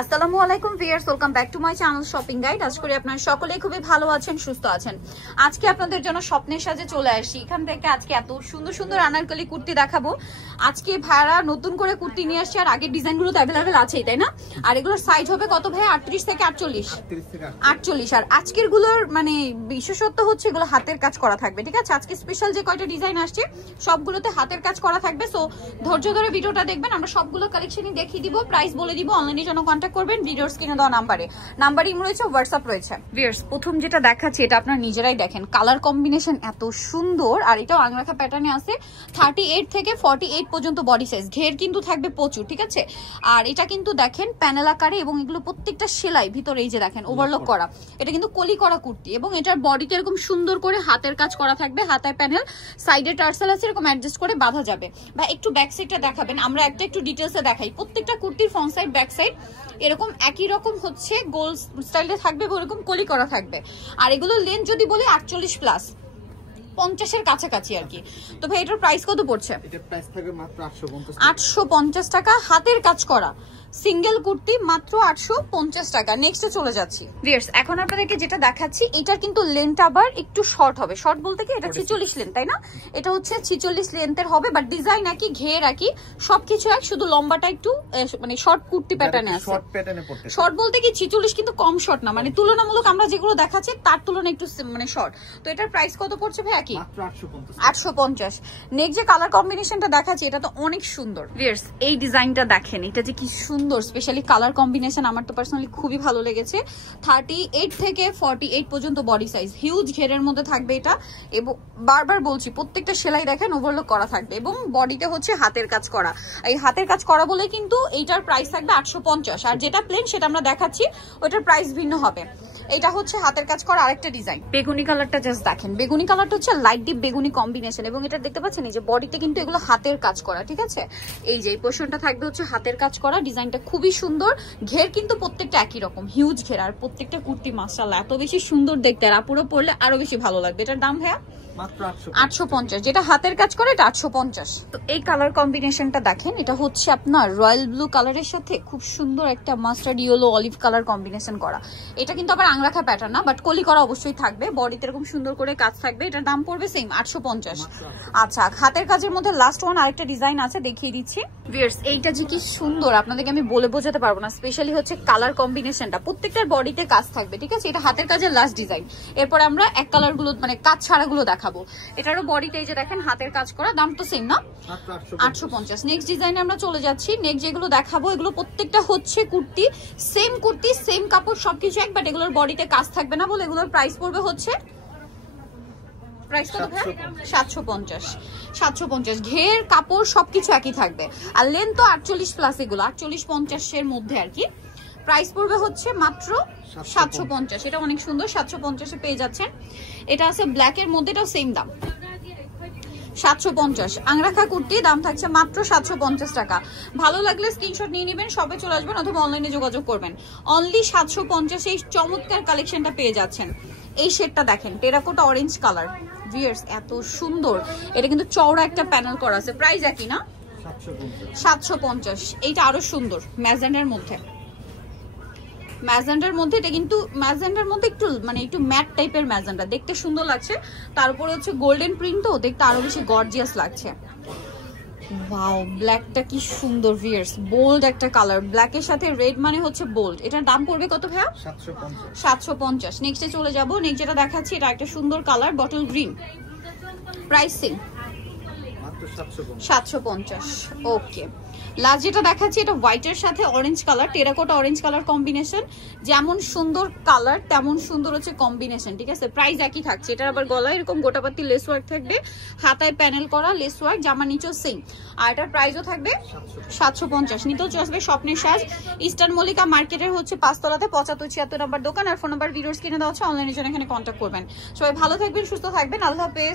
আসসালামু আলাইকুম viewers, welcome back to my channel shopping guide. আশা করি আপনারা সকলেই খুবই ভালো আছেন, সুস্থ আছেন। আজকে আপনাদের জন্য স্বপ্নের সাজে চলে আসি। এখান থেকে আজকে এত সুন্দর সুন্দর আনারকলি কুর্তি দেখাবো। আজকে ভাইরা নতুন করে কুর্তি নিয়ে আসছে, আর আগের ডিজাইনগুলো তো অ্যাভেলেবেল আছেই, তাই না? আর এগুলোর সাইজ হবে কত ভাই? 38 থেকে 48। আর আজকের গুলোর মানে বিশেষত্ব হচ্ছে এগুলো হাতের কাজ করা থাকবে, ঠিক আছে? আজকে স্পেশাল যে কয়টা ডিজাইন আসছে সবগুলোতে হাতের কাজ করা থাকবে। সো ধৈর্য ধরে ভিডিওটা দেখবেন, আমরা সবগুলো কালেকশনই দেখিয়ে দিব, প্রাইস বলে দিব। অনলাইনের জন্য কন্ট্যাক্ট করবেন ভিডিওর স্ক্রিনে দেওয়া নাম্বার ইম রয়েছে, হোয়াটসঅ্যাপ রয়েছে। ভিউয়ার্স, প্রথম যেটা দেখাচ্ছি এটা আপনারা নিজেরাই দেখেন, কালার কম্বিনেশন এত সুন্দর। আর এটাও আংরাখা প্যাটার্নে আছে। 38 থেকে 48 পর্যন্ত বডি সাইজ, ঘের কিন্তু থাকবে প্রচুর, ঠিক আছে? আর এটা কিন্তু দেখেন প্যানেল আকারে, এবং এগুলো প্রত্যেকটা সেলাই ভিতরে এই যে দেখেন ওভারলক করা। এটা কিন্তু কলি করা কুর্তি, এবং এটার বডিতে এরকম সুন্দর করে হাতের কাজ করা থাকবে, হাতায় প্যানেল, সাইডে টার্সেল আছে, এরকম অ্যাডজাস্ট করে বাঁধা যাবে। বা একটু ব্যাক সাইডটা দেখাবেন, আমরা একটু ডিটেলসে দেখাই। প্রত্যেকটা কুর্তির ফ্রন্ট সাইড ব্যাক সাইড এরকম একই রকম হচ্ছে গোল স্টাইলে থাকবে, এরকম কলি করা থাকবে। আর এগুলো লেন্থ যদি বলি 48 প্লাস, 50-এর কাছাকাছি আর কি। তো ভাই এটার প্রাইস কত পড়ছে? এটার প্রাইস থাকবে মাত্র 850 টাকা, হাতের কাজ করা সিঙ্গেল কুর্তি মাত্র 850 টাকা। নেক্সটে চলে যাচ্ছি ভিউয়ার্স, এখন আপনাদেরকে যেটা দেখাচ্ছি এটার কিন্তু লেন্থ আবার একটু শর্ট হবে। শর্ট বলতে কি, এটা 46 লেন্থ, তাই না? এটা হচ্ছে 46 লেন্থের হবে, বাট ডিজাইন একই, ঘের একই, সবকিছু এক, শুধু লম্বাটা একটু মানে শর্ট কুর্তি প্যাটার্নে আছে। শর্ট বলতে কি 46 কিন্তু কম শর্ট না, মানে তুলনামূলক আমরা যেগুলো দেখাচ্ছি তার তুলনায় একটু মানে শর্ট। তো এটার প্রাইস কত পড়ছে ভাই? একই 850। নেক্সট যে কালার কম্বিনেশনটা দেখাচ্ছি এটা তো অনেক সুন্দর ভিউয়ার্স। এই ডিজাইনটা দেখেন, এটা যে কি সুন্দর, স্পেশালি কালার কম্বিনেশন আমার তো পার্সোনালি খুবই ভালো লেগেছে। 38 থেকে 48 পর্যন্ত বডি সাইজ, হিউজ ঘেরের মধ্যে থাকবে এটা। এবং বারবার বলছি, প্রত্যেকটা সেলাই দেখেন ওভারলক করা থাকবে, এবং বডিতে হচ্ছে হাতের কাজ করা। এই হাতের কাজ করা বলে কিন্তু এইটার প্রাইস থাকবে 850। আর যেটা প্লেন সেটা আমরা দেখাচ্ছি, ওইটার প্রাইস ভিন্ন হবে। এটা হচ্ছে হাতের কাজ করা আরেকটা ডিজাইন। বেগুনি কালারটা জাস্ট দেখেন, বেগুনি কালারটা হচ্ছে লাইট ডিপ বেগুনি কম্বিনেশন, এবং এটা দেখতে পাচ্ছেন এই যে বডিতে কিন্তু এগুলো হাতের কাজ করা, ঠিক আছে? এই যে এই পোর্শনটা থাকবে হচ্ছে হাতের কাজ করা। ডিজাইনটা খুবই সুন্দর, ঘের কিন্তু প্রত্যেকটা একই রকম, হিউজ ঘের। আর প্রত্যেকটা কুর্তি মাশাআল্লাহ এত বেশি সুন্দর দেখতে, আর আপুরো পরলে আরো বেশি ভালো লাগবে। এটার দাম ভাইয়া মাত্র 850, যেটা হাতের কাজ করে এটা 850। তো এই কালার কম্বিনেশনটা দেখেন, এটা হচ্ছে আপনার রয়্যাল ব্লু কালারের সাথে খুব সুন্দর একটা mustard yellow olive colour combination করা। এটা কিন্তু আবার আংরাখা প্যাটার্ন না, বাট কলি করা অবশ্যই থাকবে, বডিতে এরকম সুন্দর করে কাজ থাকবে। এটার দাম পড়বে সেম 850। আচ্ছা, হাতের কাজের মধ্যে লাস্ট ওয়ান আরেকটা ডিজাইন আছে, দেখিয়ে দিচ্ছি ভিউয়ার্স। এইটা যে কি সুন্দর আপনাদেরকে আমি বলে বোঝাতে পারবো না, স্পেশালি হচ্ছে কালার কম্বিনেশনটা, প্রত্যেকটার বডিতে কাজ থাকবে, ঠিক আছে? এটা হাতের কাজের লাস্ট ডিজাইন। এরপরে আমরা এক কালার গুলো মানে কাজ ছাড়া গুলো দেখাবো। এটারও বডিতে এই যে দেখেন হাতের কাজ করা, দাম তো সেম না, 850। নেক্সট ডিজাইনে আমরা চলে যাচ্ছি। নেক্সট যেগুলো দেখাবো এগুলো প্রত্যেকটা হচ্ছে কুর্তি, সেম কাপড় সবকিছু এক, বাট এগুলোর বডিতে কাজ থাকবে না বলে এগুলোর প্রাইস পড়বে হচ্ছে 750। ঘের কাপড় সবকিছু একই থাকবে, আর লেন্থ তো 48 প্লাস, এগুলো 48-50 মধ্যে আর কি। প্রাইস পড়বে হচ্ছে মাত্র 750। এটা অনেক সুন্দর, 750-এ পেয়ে যাচ্ছেন। এটা আছে ব্ল্যাক এর মধ্যে, এটাও সেম দাম 750। আংরাখা কুর্তি দাম থাকছে মাত্র 750 টাকা। ভালো লাগলে স্ক্রিনশট নিয়ে নেবেন, সবে চলে আসবেন অথবা অনলাইনে যোগাযোগ করবেন। অনলি 750 এই চমৎকার কালেকশনটা পেয়ে যাচ্ছেন। এই শেডটা দেখেন, টেরাকোটা অরেঞ্জ কালার ভিউয়ার্স, এত সুন্দর। এটা কিন্তু চওড়া একটা প্যানেল করা আছে, প্রাইস একই না, 750। এইটা আরো সুন্দর ম্যাজেন্ডার মধ্যে, এটা কিন্তু ম্যাজেন্ডার মধ্যে একটু মানে একটু ম্যাট টাইপের ম্যাজেন্ডা, দেখতে সুন্দর লাগছে। তারপরে হচ্ছে গোল্ডেন প্রিন্ট, তো দেখতে আরো বেশি গর্জিয়াস লাগছে। ওয়াও, ব্ল্যাকটা কি সুন্দর ভিউয়ার্স, বোল্ড একটা কালার, ব্ল্যাকের সাথে রেড মানে হচ্ছে বোল্ড। এটার দাম পড়বে কত ভাইয়া? 750। নেক্সটে চলে যাবো। নেক্সট যেটা দেখাচ্ছি এটা একটা সুন্দর colour, bottle green, price same 750। ওকে, লাস্ট যেটা দেখাচ্ছি এটা হোয়াইটের সাথে orange colour, terracotta orange colour combination. যেমন সুন্দর কালার তেমন সুন্দর হচ্ছে কম্বিনেশন, ঠিক আছে? প্রাইস একই থাকছে। এটার আবার গলায় এরকম গোটাপাতি লেস ওয়ার্ক থাকবে, হাতায় প্যানেল করা লেস ওয়ার্ক, জামা নিচেও সেম। আর এটার প্রাইসও থাকবে 750। নিতেও চলে আসবে স্বপ্নের সাজ, ইস্টার্ন মল্লিকা মার্কেটের হচ্ছে 5 তলাতে 75-76 নম্বর দোকান। আর ফোন নাম্বার ভিডিওস কিনে দেওয়া হচ্ছে, অনলাইনের জন্য এখানে কন্ট্যাক্ট করবেন। সবাই ভালো থাকবেন, সুস্থ থাকবেন, আল্লাহ হাফেজ।